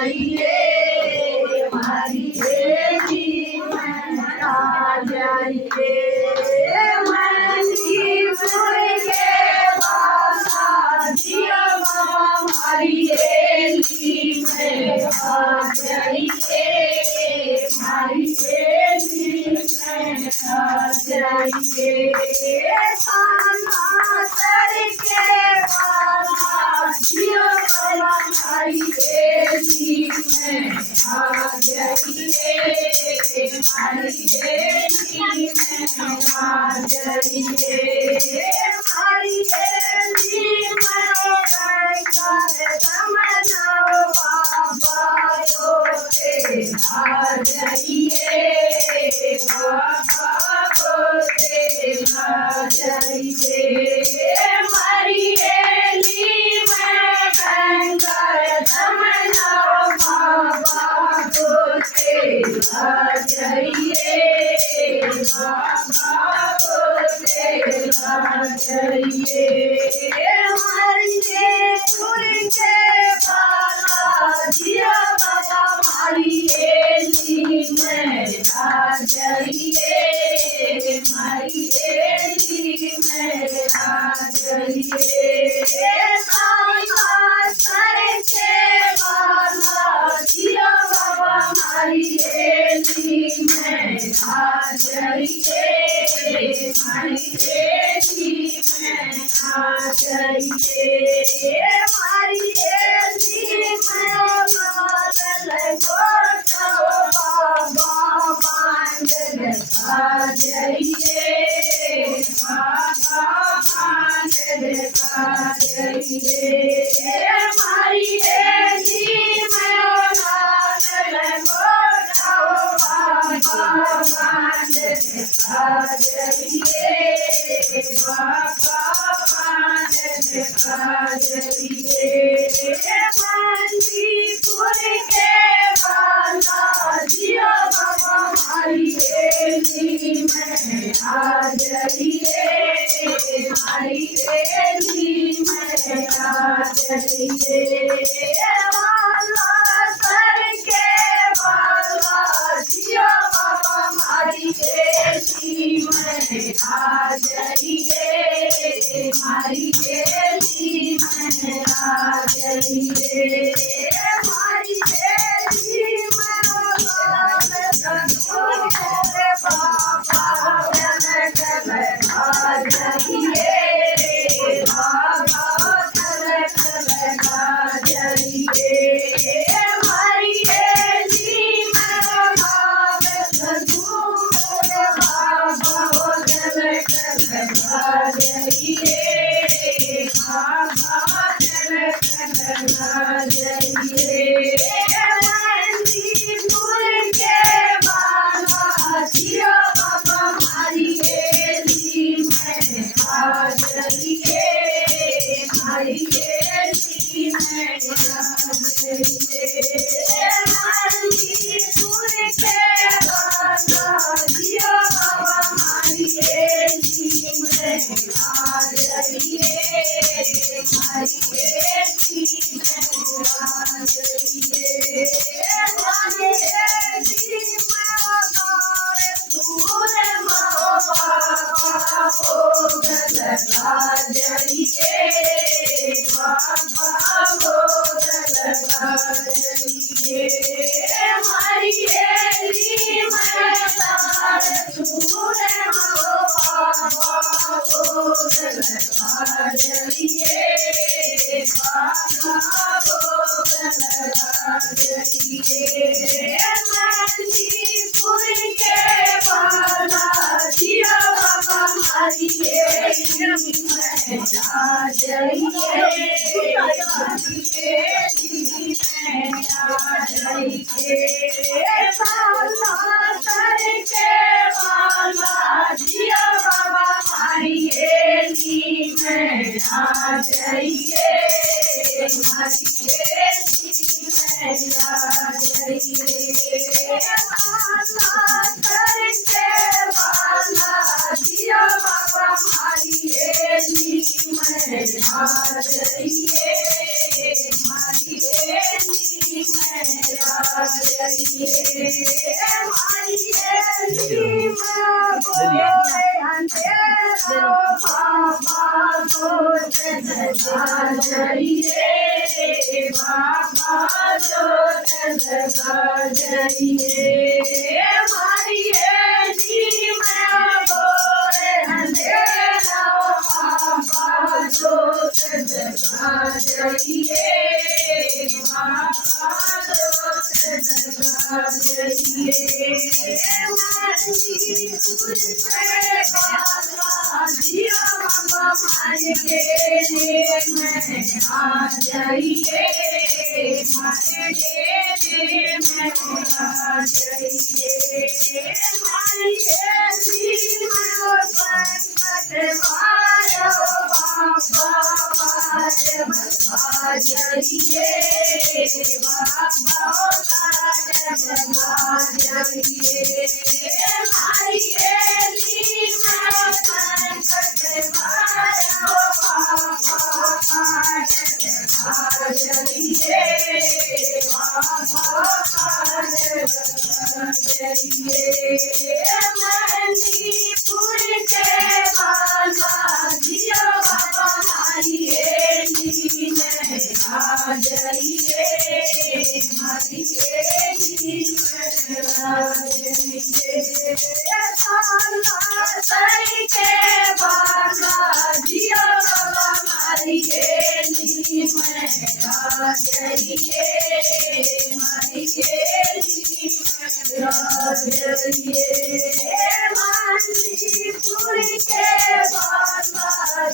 जाइए हमारी बेटी मना जाइए मंदीपुर के बाबा जिया बाबा हमारी बेटी में आ जाइए हमारी बेटी में आ जाइए खाना सर के बाबा जिया बाबा हमारी बेटी में आ जाइए हमारी बेटी में आ जाइए हमारी बेटी में तमन्नाओ बाबा रोते आ जाइए बाबा रोते आ जाइए हमारी बेटी में तमन्नाओ बाबा रोते आ जाइए बाबा रोते आ जाइए हमारी बेटी के बाबा जिया बाबा हमारी बेटी में आ जाइए हमारी बेटी में आ जाइए सर के बाबा जिया बाबा हमारी बेटी में आ जाइए हमारी बेटी में आ जाइए हमारी बेटी में बादल को बाबा बांधल आ जाइए बाबा बांधल आ जाइए हमारी बेटी में बादल को बाबा बांधल आ जाइए बाबा बांधल आ जाइए मंदीपुर के बाबा जिया बाबा हमारी बेटी में आ जाइए हमारी बेटी में आ जाइए सर के बाबा जिया बाबा हमारी बेटी में आ जाइए हमारी बेटी में आ जाइए हमारी बेटी में बाबा आ जाइए बाबा आ जाइए हमारी बेटी में बाबा आ जाइए बाबा आ जाइए मंदीपुर के बाबा जिया बाबा हमारी बेटी में आ जाइए हमारी बेटी में आ जाइए मंदीपुर के बाबा जिया बाबा हमारी बेटी में आ जाइए हमारी बेटी में आ जाइए हमारी बेटी में दूर बाबा भोग लगा जाइए बाबा भोग लगा जाइए हमारी बेटी में दूर बाबा भोग लगा जाइए बाबा भोग लगा जाइए मंदीपुर के बाबा जिया बाबा हमारी बेटी में आ जाइए हमारी बेटी में आ जाइए बाबा सर के बाबा जिया बाबा हमारी बेटी में आ जाइए हमारी बेटी में आ जाइए बाबा सर के बाबा जिया बाबा हमारी बेटी में आ जाइए हमारी बेटी में जइए बाबा जोत जगा जइए मारिए जी मैं बोले अंधेरा बाबा जोत जगा जइए बाबा जोत जगा जइए जिया बाबा मारे में आ जाइए मारे में आ जाइए मारिए जी मनो संकट मारो बाबा मारे बता जाइए बाबा मारे बता जाइए मारिए जी मनो संकट मारो बाबा मारे बता जाइए बाबा मारे बता जाइए मणिपुर के बाबा जिया बाबा मारिए नी में आ जाइए मारिए नी में आ जाइए सर के बाबा जिया बाबा मारिए नी में आ जाइए मारिए नी में आ जाइए मणिपुर के बाबा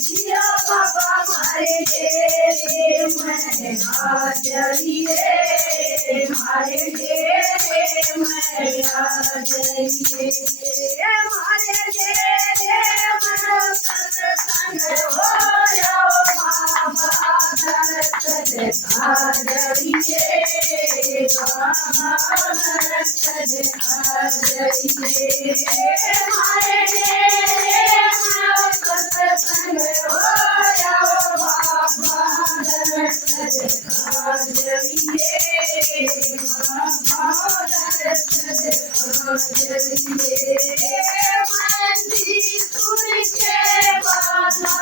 जिया बाबा मारे डेरे में आ जाइए मारे डेरे में आ जाइए मारे डेरे मनो सत्संग हो जाओ बाबा दर्द दिखा जाइए बाबा दर्द दिखा जाइए मारे डेरे मनो सत्संग हो जाओ बाबा दर्द दिखा जाइए बाबा दर्द दिखा जाइए मणिपुर के बाला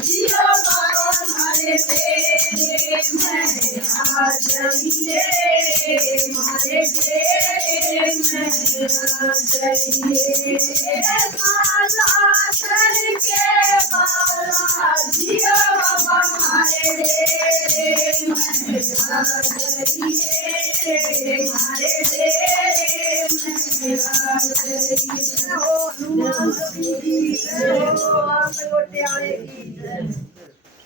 जियो बाबा मारे डेरे में आ जाइए मारे डेरे में आ जाइए बाला सर के बाला जियो बाबा मारे डेरे में आ जाइए मारे डेरे में आ जाइए ओ हनुमान जी जय हो आप लोटे आए की जय